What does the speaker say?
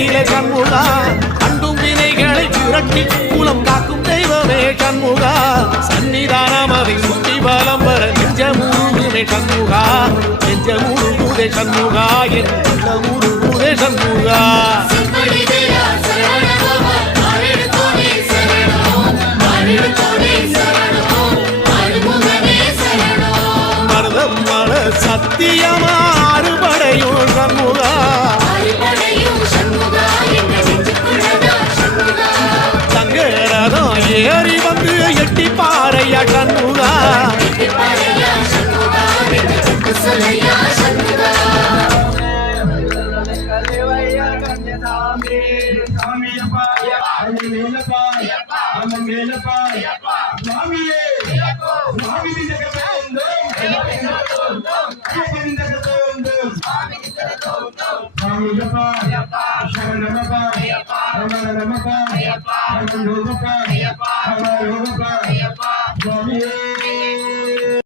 நிலை கண்முகா அண்டும் வினைகளை விரட்டி மூலம் காக்கும் தெய்வமே கண்முகா சன்னிதானம் அதை சுற்றி பலம் வர நெஞ்சமுருகுமே கண்முகா நெஞ்சமுருகுதே கண்முகா என் முருகுதே கண்முகா மருதம் மர சத்தியமா அறுபடையும் கண்முகா தங்கரதம் ஏறி வந்து எட்டி பாறையா கண்முகா Shama